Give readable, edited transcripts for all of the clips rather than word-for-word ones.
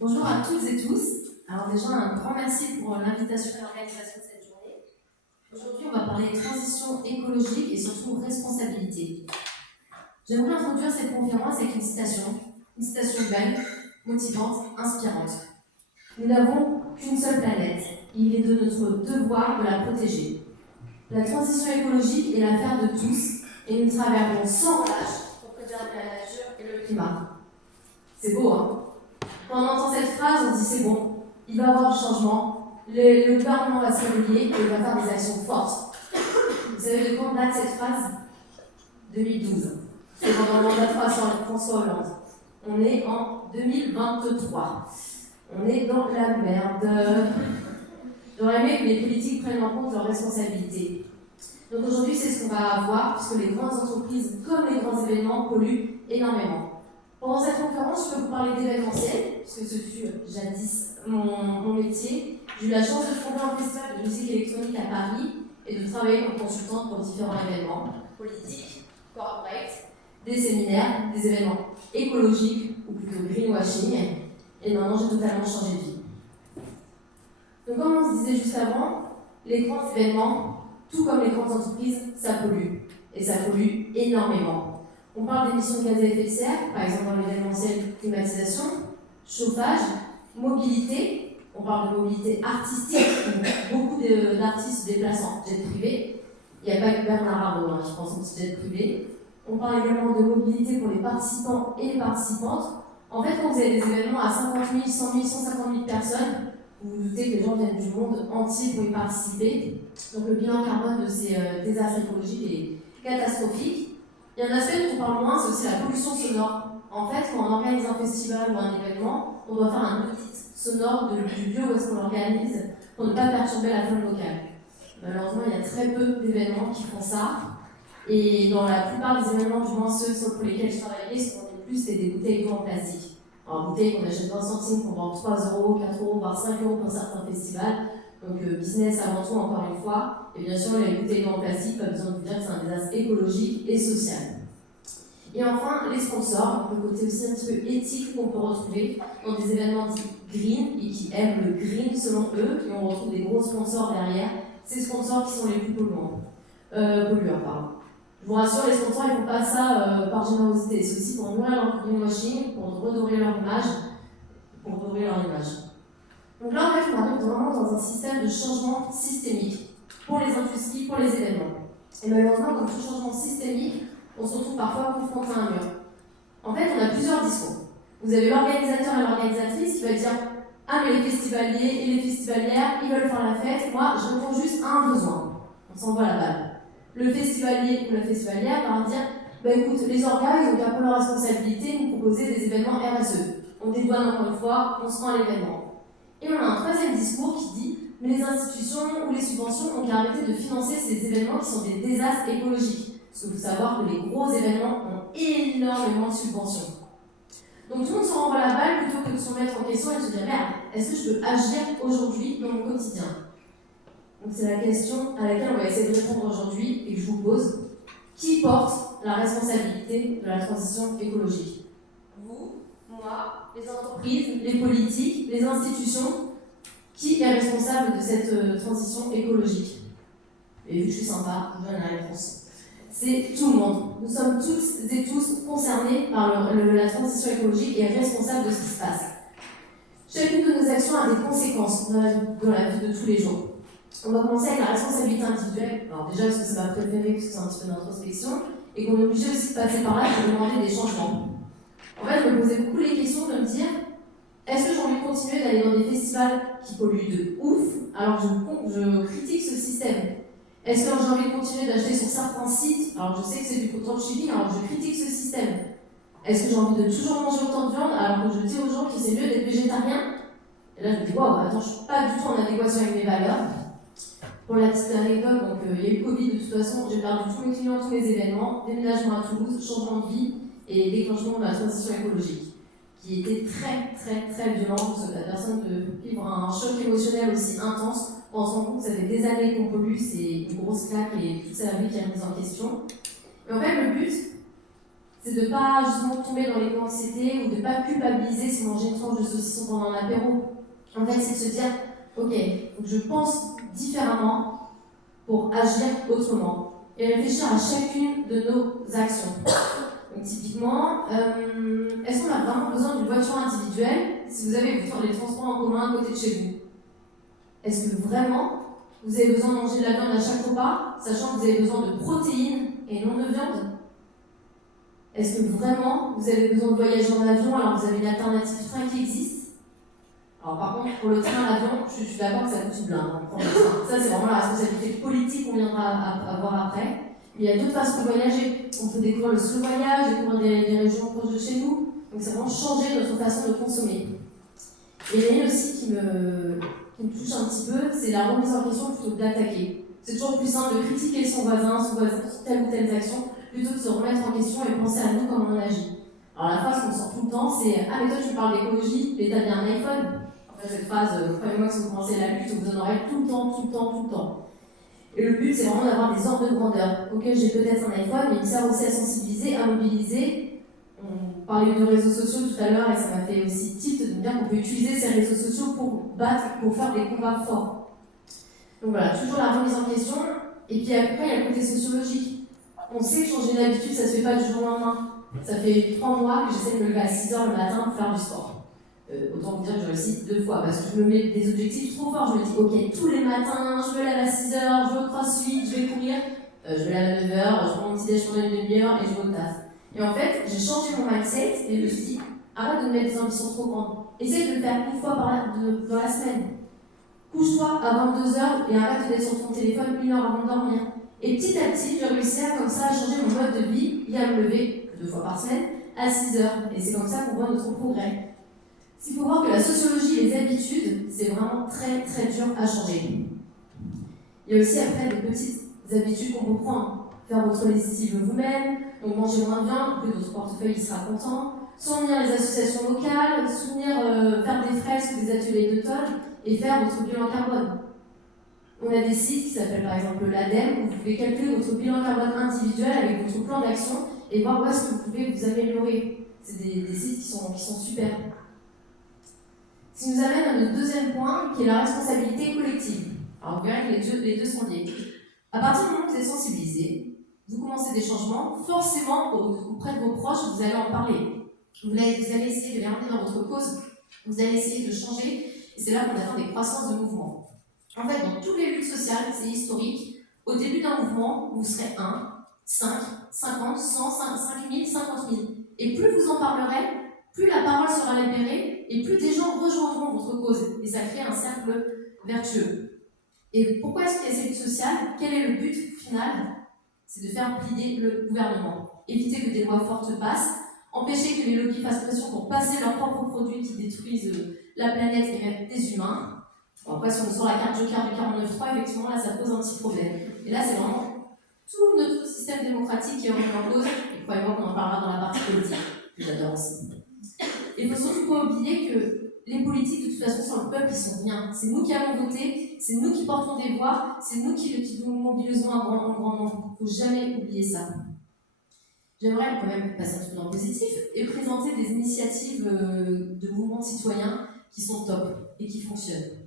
Bonjour à toutes et tous. Alors déjà, un grand merci pour l'invitation et l'organisation de cette journée. Aujourd'hui, on va parler transition écologique et surtout responsabilité. J'aimerais introduire cette conférence avec une citation belle, motivante, inspirante. Nous n'avons qu'une seule planète. Il est de notre devoir de la protéger. La transition écologique est l'affaire de tous et nous travaillerons sans relâche pour préserver la nature et le climat. C'est beau, hein? Quand on entend cette phrase, on se dit c'est bon, il va y avoir du changement, le gouvernement va se réveiller et il va faire des actions fortes. Vous savez de quand date cette phrase? 2012. C'est pendant le mandat de François Hollande. On est en 2023. On est dans la merde. J'aurais aimé que les politiques prennent en compte leurs responsabilités. Donc aujourd'hui, c'est ce qu'on va voir, puisque les grandes entreprises, comme les grands événements, polluent énormément. Pendant cette conférence, je peux vous parler d'événementiel, puisque ce fut jadis mon métier. J'ai eu la chance de fonder un festival de musique électronique à Paris et de travailler comme consultante pour différents événements politiques, corporate, des séminaires, des événements écologiques ou plutôt greenwashing. Et maintenant, j'ai totalement changé de vie. Donc, comme on se disait juste avant, les grands événements, tout comme les grandes entreprises, ça pollue. Et ça pollue énormément. On parle d'émissions de gaz à effet de serre, par exemple dans l'événementiel climatisation, chauffage, mobilité. On parle de mobilité artistique, beaucoup d'artistes se déplacent en jet privé. Il n'y a pas que Bernard Arnault qui pense en petit jet privé. On parle également de mobilité pour les participants et les participantes. En fait, quand vous avez des événements à 50 000, 100 000, 150 000 personnes, vous vous doutez que les gens viennent du monde entier pour y participer. Donc le bilan carbone de ces désastres écologiques est catastrophique. Il y a un aspect dont on parle moins, c'est aussi la pollution sonore. En fait, quand on organise un festival ou un événement, on doit faire un audit sonore du lieu où est-ce qu'on l'organise pour ne pas perturber la faune locale. Malheureusement, il y a très peu d'événements qui font ça. Et dans la plupart des événements, du moins ceux pour lesquels je travaillais, ce qu'on est plus, c'est des bouteilles d'eau en plastique. Alors, bouteilles qu'on achète 20 centimes pour vendre 3 €, 4 €, voire 5 € pour certains festivals. Donc, business avant tout, encore une fois. Et bien sûr, les bouteilles d'eau en plastique, pas besoin de vous dire que c'est un désastre écologique et social. Et enfin, les sponsors, le côté aussi un petit peu éthique qu'on peut retrouver dans des événements dits green et qui aiment le green selon eux, et on retrouve des gros sponsors derrière, ces sponsors qui sont les plus pollueurs. Je vous rassure, les sponsors, ils ne font pas ça par générosité, c'est aussi pour nourrir leur greenwashing, pour redorer leur image, Donc là, en fait, on arrive vraiment dans un système de changement systémique pour les industries, pour les événements. Et malheureusement, comme tout changement systémique, on se retrouve parfois confronté à un mur. En fait, on a plusieurs discours. Vous avez l'organisateur et l'organisatrice qui va dire « Ah, mais les festivaliers et les festivalières, ils veulent faire la fête, moi, je réponds juste à un besoin. » On s'envoie la balle. Le festivalier ou la festivalière va dire « Bah écoute, les orgas, ils ont bien pour leur responsabilité de nous proposer des événements RSE. On dédouane encore une fois, on se rend à l'événement. » Et on a un troisième discours qui dit « Mais les institutions ou les subventions ont qu'à arrêter de financer ces événements qui sont des désastres écologiques. » Parce qu'il faut savoir que les gros événements ont énormément de subventions. Donc tout le monde se renvoie la balle plutôt que de se remettre en question et de se dire « Merde, est-ce que je peux agir aujourd'hui dans mon quotidien ?» Donc c'est la question à laquelle on va essayer de répondre aujourd'hui et que je vous pose. Qui porte la responsabilité de la transition écologique? Vous, moi, les entreprises, les politiques, les institutions. Qui est responsable de cette transition écologique? Et vu que je suis sympa, je donne la réponse. C'est tout le monde. Nous sommes toutes et tous concernés par la transition écologique et responsables de ce qui se passe. Chacune de nos actions a des conséquences dans la vie de tous les jours. On va commencer avec la responsabilité individuelle. Alors déjà, parce que c'est ma préférée, parce que c'est un petit peu d'introspection, et qu'on est obligé aussi de passer par là pour demander des changements. En fait, je me posais beaucoup les questions de me dire, est-ce que j'ai envie de continuer d'aller dans des festivals qui polluent de ouf, alors que je critique ce système? Est-ce que j'ai envie de continuer d'acheter sur certains sites, alors je sais que c'est du dropshipping, alors je critique ce système? Est-ce que j'ai envie de toujours manger autant de viande, alors que je dis aux gens que c'est mieux d'être végétarien? Et là, je me dis, waouh, attends, je ne suis pas du tout en adéquation avec mes valeurs. Pour la petite anecdote, donc il y a eu le Covid, de toute façon, j'ai perdu tous mes clients, tous mes événements, déménagement à Toulouse, changement de vie et déclenchement de la transition écologique, qui était très, très, très violent, parce que la personne de vivre un choc émotionnel aussi intense. On se rend compte que ça fait des années qu'on pollue, c'est une grosse claque et toute sa vie qui est mise en question. Et en fait, le but, c'est de ne pas justement tomber dans l'éco-anxiété ou de ne pas culpabiliser si manger une tranche de saucisson pendant l'apéro. En fait, c'est de se dire, ok, donc je pense différemment pour agir autrement et réfléchir à chacune de nos actions. Donc typiquement, est-ce qu'on a vraiment besoin d'une voiture individuelle si vous avez les transports en commun à côté de chez vous? Est-ce que vraiment vous avez besoin de manger de la viande à chaque repas, sachant que vous avez besoin de protéines et non de viande? Est-ce que vraiment vous avez besoin de voyager en avion alors que vous avez une alternative train qui existe? Alors par contre, pour le train, l'avion, je suis d'accord que ça coûte une blinde. Ça, c'est vraiment la responsabilité politique qu'on viendra à voir après. Mais il y a d'autres façons de voyager. On peut découvrir le slow voyage, découvrir des régions proches de chez nous. Donc c'est vraiment changer notre façon de consommer. Et il y en a une aussi qui me touche un petit peu, c'est la remise en question plutôt que d'attaquer. C'est toujours plus simple de critiquer son voisin sur telle ou telle action, plutôt que de se remettre en question et penser à nous comment on agit. Alors la phrase qu'on sort tout le temps, c'est « Ah mais toi tu parles d'écologie, mais t'as bien un iPhone ». En fait cette phrase, croyez-moi que si vous commencez la lutte, vous en aurez tout le temps. Et le but c'est vraiment d'avoir des ordres de grandeur. Ok, j'ai peut-être un iPhone, mais il me sert aussi à sensibiliser, à mobiliser. On parlait de réseaux sociaux tout à l'heure et ça m'a fait aussi tilt de me dire qu'on peut utiliser ces réseaux sociaux pour battre, pour faire des combats forts. Donc voilà, toujours la remise en question. Et puis après, il y a le côté sociologique. On sait que changer d'habitude, ça ne se fait pas du jour au lendemain. Ça fait 3 mois que j'essaie de me lever à 6h le matin pour faire du sport. Autant vous dire que je réussis 2 fois, parce que je me mets des objectifs trop forts. Je me dis, ok, tous les matins, je me lève à 6h, je vais au crossfit, je vais courir, je me lève à 9h, je prends mon petit déj pendant une demi-heure et je vais au taf. Et en fait, j'ai changé mon mindset et je me suis dit, arrête de me mettre des ambitions trop grandes. Essaye de le faire une fois dans la semaine. Couche-toi à 22h et arrête d'être sur ton téléphone 1 heure avant de dormir. Et petit à petit, j'ai réussi comme ça à changer mon mode de vie et à me lever 2 fois par semaine à 6h. Et c'est comme ça qu'on voit notre progrès. Il faut voir que la sociologie et les habitudes, c'est vraiment très dur à changer. Il y a aussi après des petites habitudes qu'on peut prendre. Faire votre lessive vous-même, donc manger moins de viande, que votre portefeuille il sera content. Soutenir les associations locales, faire des fresques, des ateliers d'automne et faire votre bilan carbone. On a des sites qui s'appellent par exemple l'ADEME, où vous pouvez calculer votre bilan carbone individuel avec votre plan d'action et voir où est-ce que vous pouvez vous améliorer. C'est des sites qui sont super. Ce qui nous amène à notre deuxième point, qui est la responsabilité collective. Alors vous verrez que les deux sont liés. À partir du moment où vous êtes sensibilisé, vous commencez des changements, forcément auprès de vos proches, vous allez en parler. Vous allez essayer de les ramener dans votre cause, vous allez essayer de changer, et c'est là qu'on atteint des croissances de mouvements. En fait, dans toutes les luttes sociales, c'est historique, au début d'un mouvement, vous serez 1, 5, 50, 100, 5000, 50 000. Et plus vous en parlerez, plus la parole sera libérée, et plus des gens rejoindront votre cause. Et ça crée un cercle vertueux. Et pourquoi est-ce qu'il y a ces luttes sociales? Quel est le but final? C'est de faire plier le gouvernement. Éviter que des lois fortes passent, empêcher que les lobbies fassent pression pour passer leurs propres produits qui détruisent la planète et même des humains. Bon, après, si on sort la carte Joker du 49.3, effectivement, là, ça pose un petit problème. Et là, c'est vraiment tout notre système démocratique qui est remis en cause. Et croyez-moi qu'on en parlera dans la partie politique, que j'adore aussi. Et il ne faut surtout pas oublier que les politiques, de toute façon, sur le peuple, ils sont rien. C'est nous qui allons voter, c'est nous qui portons des voix, c'est nous qui nous mobilisons un grand nombre. Il ne faut jamais oublier ça. J'aimerais quand même passer un petit peu dans le positif et présenter des initiatives de mouvements citoyens qui sont top et qui fonctionnent.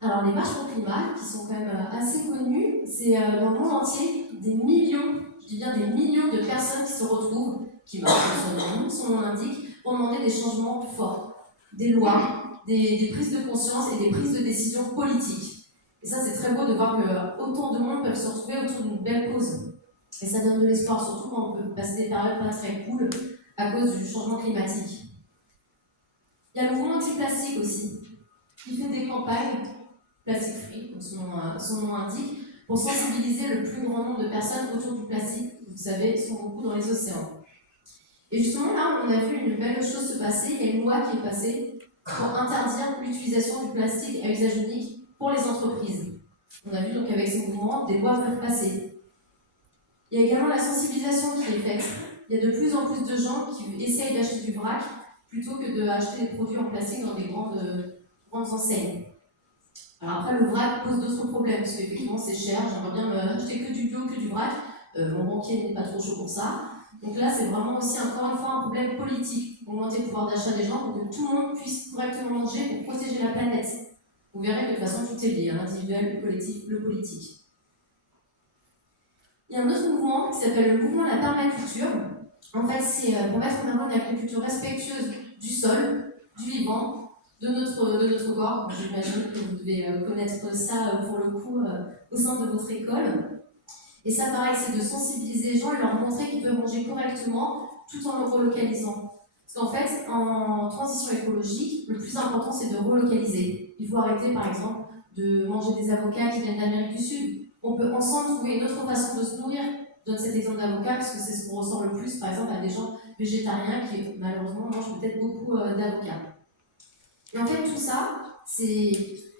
Alors les marches pour le climat, qui sont quand même assez connues, c'est dans le monde entier des millions, je dis bien des millions de personnes qui se retrouvent, qui marchent comme son nom l'indique, pour demander des changements forts, des lois, des prises de conscience et des prises de décision politiques. Et ça, c'est très beau de voir que autant de monde peuvent se retrouver autour d'une belle cause. Et ça donne de l'espoir, surtout quand on peut passer des périodes pas très cool à cause du changement climatique. Il y a le mouvement anti-plastique aussi, qui fait des campagnes plastic free, comme son nom indique, pour sensibiliser le plus grand nombre de personnes autour du plastique, qui, vous savez, sont beaucoup dans les océans. Et justement, là, on a vu une belle chose se passer. Il y a une loi qui est passée pour interdire l'utilisation du plastique à usage unique pour les entreprises. On a vu donc avec ce mouvement, des lois peuvent passer. Il y a également la sensibilisation qui est faite. Il y a de plus en plus de gens qui essayent d'acheter du vrac plutôt que d'acheter des produits en plastique dans des grandes enseignes. Alors après, le vrac pose d'autres problèmes, parce qu'effectivement c'est cher, j'aimerais bien acheter que du bio, que du vrac. Mon banquier n'est pas trop chaud pour ça. Donc là, c'est vraiment aussi encore une fois un problème politique. Augmenter le pouvoir d'achat des gens pour que tout le monde puisse correctement manger pour protéger la planète. Vous verrez que de toute façon, tout est lié, l'individuel, le collectif, le politique. Il y a un autre mouvement qui s'appelle le mouvement de la permaculture. En fait, c'est pour mettre en avant une agriculture respectueuse du sol, du vivant, de notre corps. J'imagine que vous devez connaître ça pour le coup au sein de votre école. Et ça, pareil, c'est de sensibiliser les gens et leur montrer qu'ils peuvent manger correctement tout en le relocalisant. Parce qu'en fait, en transition écologique, le plus important, c'est de relocaliser. Il faut arrêter, par exemple, de manger des avocats qui viennent d'Amérique du Sud. On peut ensemble trouver une autre façon de se nourrir. Je donne cet exemple d'avocat parce que c'est ce qu'on ressent le plus, par exemple, à des gens végétariens qui, malheureusement, mangent peut-être beaucoup d'avocats. Et en fait, tout ça, c'est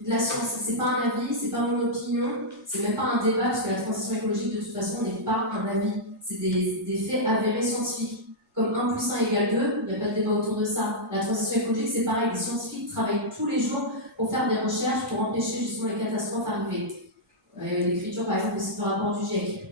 de la science. C'est pas un avis, c'est pas mon opinion, c'est même pas un débat, parce que la transition écologique, de toute façon, n'est pas un avis. C'est des faits avérés scientifiques. Comme 1 plus 1 égale 2, il n'y a pas de débat autour de ça. La transition écologique, c'est pareil. Les scientifiques travaillent tous les jours pour faire des recherches, pour empêcher justement les catastrophes arriver. L'écriture, par exemple, aussi du rapport du GIEC.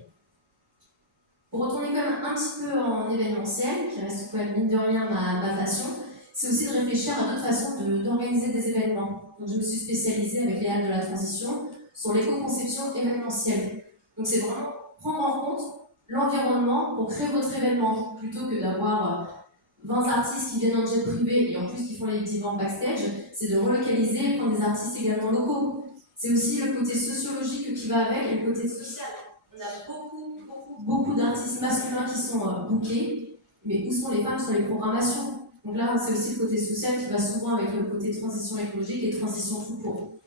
Pour retourner quand même un petit peu en événementiel, qui reste quand même mine de rien ma passion, c'est aussi de réfléchir à d'autres façons d'organiser des événements. Donc je me suis spécialisée avec les Halles de la Transition sur l'éco-conception événementielle. Donc c'est vraiment prendre en compte l'environnement pour créer votre événement, plutôt que d'avoir 20 artistes qui viennent en jet privé et en plus qui font les petits vents backstage, c'est de relocaliser et prendre des artistes également locaux. C'est aussi le côté sociologique qui va avec et le côté social. On a beaucoup d'artistes masculins qui sont bookés, mais où sont les femmes sur les programmations? Donc là, c'est aussi le côté social qui va souvent avec le côté transition écologique et transition tout court.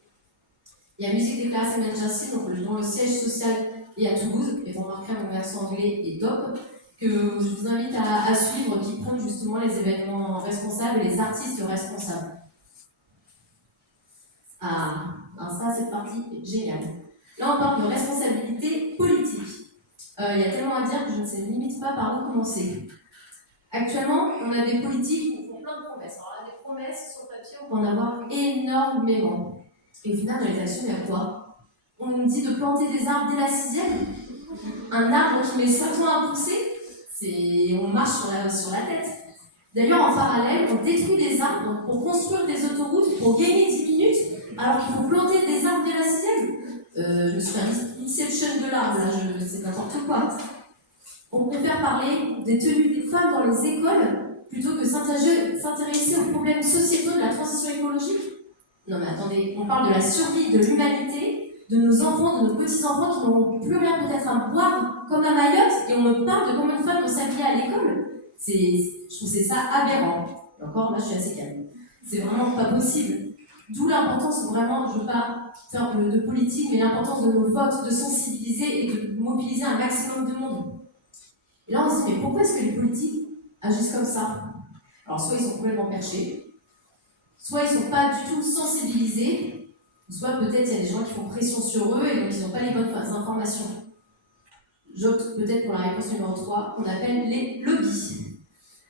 Il y a Musique des classes Emergency, dont le siège social est à Toulouse, et vous remarquerez mon accent anglais est top, que je vous invite à suivre, qui prône justement les événements responsables et les artistes responsables. Ça, cette partie est géniale. Là, on parle de responsabilité politique. Il y a tellement à dire que je ne sais limite pas par où commencer. Actuellement, on a des politiques qui font plein de promesses. Alors là, des promesses sur papier, on peut en avoir énormément. Et au final, réalisation, il y a quoi? On nous dit de planter des arbres dès la 6e. Un arbre qui met 5 ans à pousser, on marche sur la tête. D'ailleurs, en parallèle, on détruit des arbres pour construire des autoroutes, pour gagner 10 minutes, alors qu'il faut planter des arbres dès la 6e. Je me suis fait un inception de l'arbre, là, c'est n'importe quoi. On préfère parler des tenues des femmes dans les écoles plutôt que s'intéresser aux problèmes sociétaux de la transition écologique. Non mais attendez, on parle de la survie de l'humanité, de nos enfants, de nos petits-enfants qui n'auront plus rien peut-être à boire comme à Mayotte, et on me parle de combien de femmes vont s'habiller à l'école. Je trouve ça aberrant. Et encore, là je suis assez calme. C'est vraiment pas possible. D'où l'importance, vraiment, je ne veux pas faire de politique, mais l'importance de nos votes, de sensibiliser et de mobiliser un maximum de monde. Et là, on se dit, mais pourquoi est-ce que les politiques agissent comme ça? Alors, soit ils sont complètement perchés, soit ils ne sont pas du tout sensibilisés, soit peut-être il y a des gens qui font pression sur eux et donc ils n'ont pas les bonnes informations. J'opte peut-être pour la réponse numéro 3, qu'on appelle les lobbies.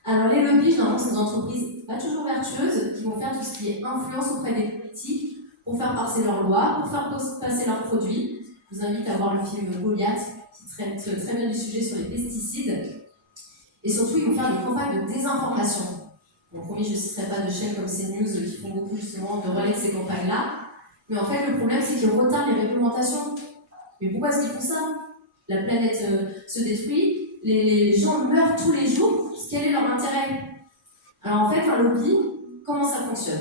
Alors, les lobbies, généralement, c'est des entreprises pas toujours vertueuses qui vont faire tout ce qui est influence auprès des politiques pour faire passer leurs lois, pour faire passer leurs produits. Je vous invite à voir le film Goliath, qui traite très bien du sujet sur les pesticides. Et surtout, ils vont faire des campagnes de désinformation. Bon, promis, je ne citerai pas de chaînes comme CNews qui font beaucoup justement de relais de ces campagnes-là. Mais en fait, le problème, c'est qu'ils retardent les réglementations. Mais pourquoi est-ce qu'ils font ça? La planète se détruit, les gens meurent tous les jours. Quel est leur intérêt? Alors en fait, un lobby, comment ça fonctionne?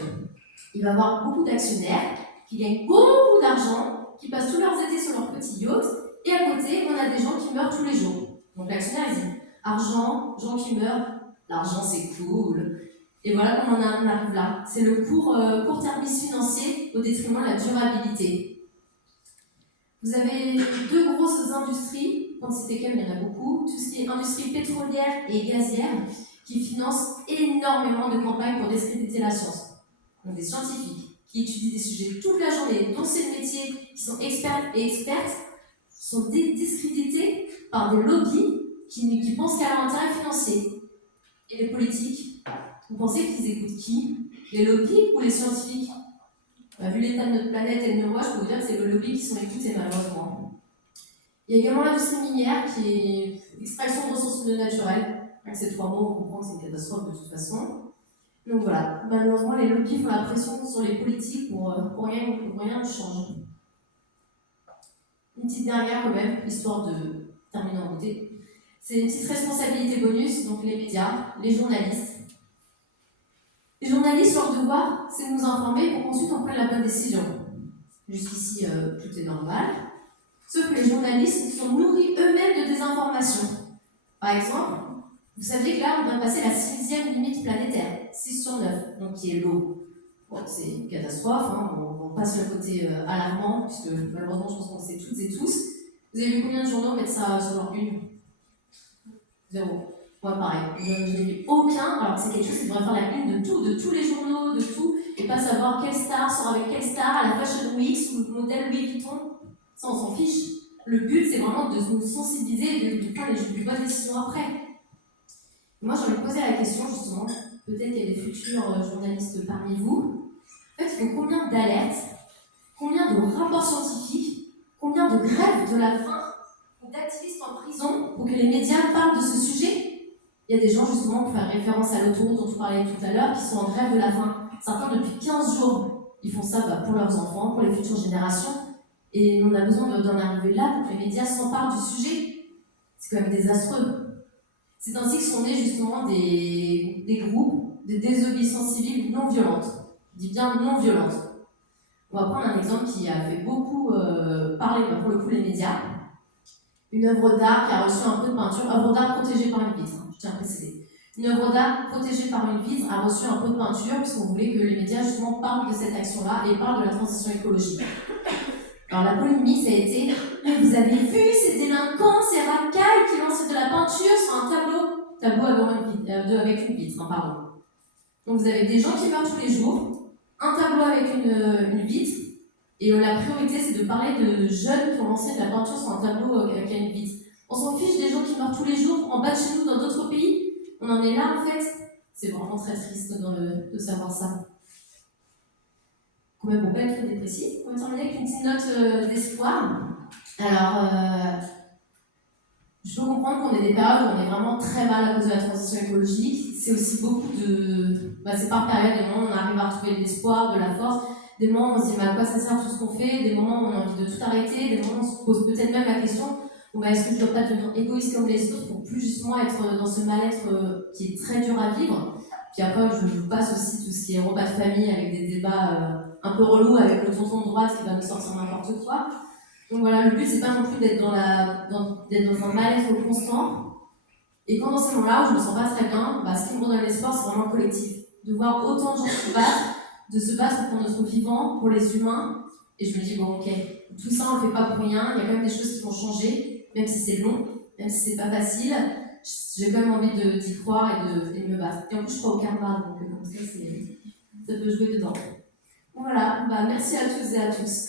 Il va y avoir beaucoup d'actionnaires qui gagnent beaucoup d'argent, qui passent tous leurs étés sur leur petit yacht, et à côté, on a des gens qui meurent tous les jours. Donc l'actionnaire, il dit argent, gens qui meurent, l'argent c'est cool. Et voilà comment on arrive là. C'est le court-termisme financier au détriment de la durabilité. Vous avez 2 grosses industries, pour ne citer qu'elles, il y en a beaucoup, tout ce qui est industrie pétrolière et gazière, qui financent énormément de campagnes pour discréditer la science. Donc des scientifiques qui étudient des sujets toute la journée, dont c'est le métier, qui sont experts et expertes, sont discrédités par des lobbies qui pensent qu'à leur intérêt financier. Et les politiques, vous pensez qu'ils écoutent qui? Les lobbies ou les scientifiques? Vu l'état de notre planète et de nos lois, je peux vous dire que c'est les lobbies qui sont écoutés malheureusement. Il y a également l'industrie minière qui est extraction de ressources naturelles. Avec ces 3 mots, on comprend que c'est une catastrophe de toute façon. Donc voilà, malheureusement, les lobbies font la pression sur les politiques pour rien ne change. Une petite dernière quand même, histoire de terminer en beauté. C'est une petite responsabilité bonus, donc les médias, les journalistes. Les journalistes, leur devoir, c'est de nous informer pour qu'ensuite on prenne la bonne décision. Jusqu'ici, tout est normal. Sauf que les journalistes sont nourris eux-mêmes de désinformation. Par exemple, vous saviez que là, on vient de passer la 6e limite planétaire, 6 sur 9, donc qui est l'eau. Bon, c'est une catastrophe, hein, on passe le côté alarmant, puisque malheureusement, je pense qu'on le sait toutes et tous. Vous avez vu combien de journaux mettent ça sur leur une? 0. Moi, pareil. Je n'ai vu aucun, alors c'est quelque chose qui devrait faire la une de tous les journaux, de tout, et pas savoir quelle star sort avec quelle star à la Fashion Week ou le modèle Louis Vuitton. Ça, on s'en fiche. Le but, c'est vraiment de nous sensibiliser et de prendre les bonnes décisions après. Moi, j'ai envie de poser la question, justement, peut-être qu'il y a des futurs journalistes parmi vous. En fait, il faut combien d'alertes, combien de rapports scientifiques, combien de grèves de la faim ou d'activistes en prison pour que les médias parlent de ce sujet? Il y a des gens, justement, pour faire référence à l'autoroute dont on parlait tout à l'heure, qui sont en grève de la faim. Certains, depuis 15 jours, ils font ça pour leurs enfants, pour les futures générations. Et on a besoin d'en arriver là pour que les médias s'emparent du sujet. C'est quand même désastreux. C'est ainsi que sont nés justement des groupes de désobéissance civile non violente. Je dis bien non violente. On va prendre un exemple qui a fait beaucoup parler pour le coup les médias. Une œuvre d'art qui a reçu un peu de peinture, œuvre d'art protégée par une vitre, je tiens à préciser. Une œuvre d'art protégée par une vitre a reçu un peu de peinture puisqu'on voulait que les médias justement parlent de cette action-là et parlent de la transition écologique. Alors la polémique, ça a été « Mais vous avez vu ces délinquants, ces racailles qui lancent de la peinture sur un tableau avec une vitre, pardon. » Donc vous avez des gens qui meurent tous les jours, un tableau avec une vitre, et la priorité c'est de parler de jeunes qui ont lancé de la peinture sur un tableau avec une vitre. On s'en fiche des gens qui meurent tous les jours en bas de chez nous dans d'autres pays. On en est là en fait. C'est vraiment très triste de savoir ça. Quand même, pour ne pas être trop dépressif, on va terminer avec une petite note d'espoir. Alors, je peux comprendre qu'on ait des périodes où on est vraiment très mal à cause de la transition écologique. C'est aussi beaucoup de... c'est par période, des moments où on arrive à retrouver de l'espoir, de la force, des moments où on se dit à quoi ça sert tout ce qu'on fait, des moments où on a envie de tout arrêter, des moments où on se pose peut-être même la question est-ce que je ne dois pas devenir égoïste comme les autres pour plus justement être dans ce mal-être qui est très dur à vivre. Puis après, je vous passe aussi tout ce qui est repas de famille avec des débats un peu relous avec le tonton de droite qui va nous sortir n'importe quoi. Donc voilà, le but c'est pas non plus d'être dans un mal-être constant. Et quand dans ces moments-là où je me sens pas très bien, ce qui me redonne l'espoir, c'est vraiment le collectif. De voir autant de gens de se battre pour notre vivant, pour les humains. Et je me dis, bon ok, tout ça on le fait pas pour rien, il y a quand même des choses qui vont changer, même si c'est long, même si c'est pas facile. J'ai quand même envie d'y croire et de me battre. Et en plus je crois au karma, donc comme ça peut jouer dedans. Voilà, merci à toutes et à tous.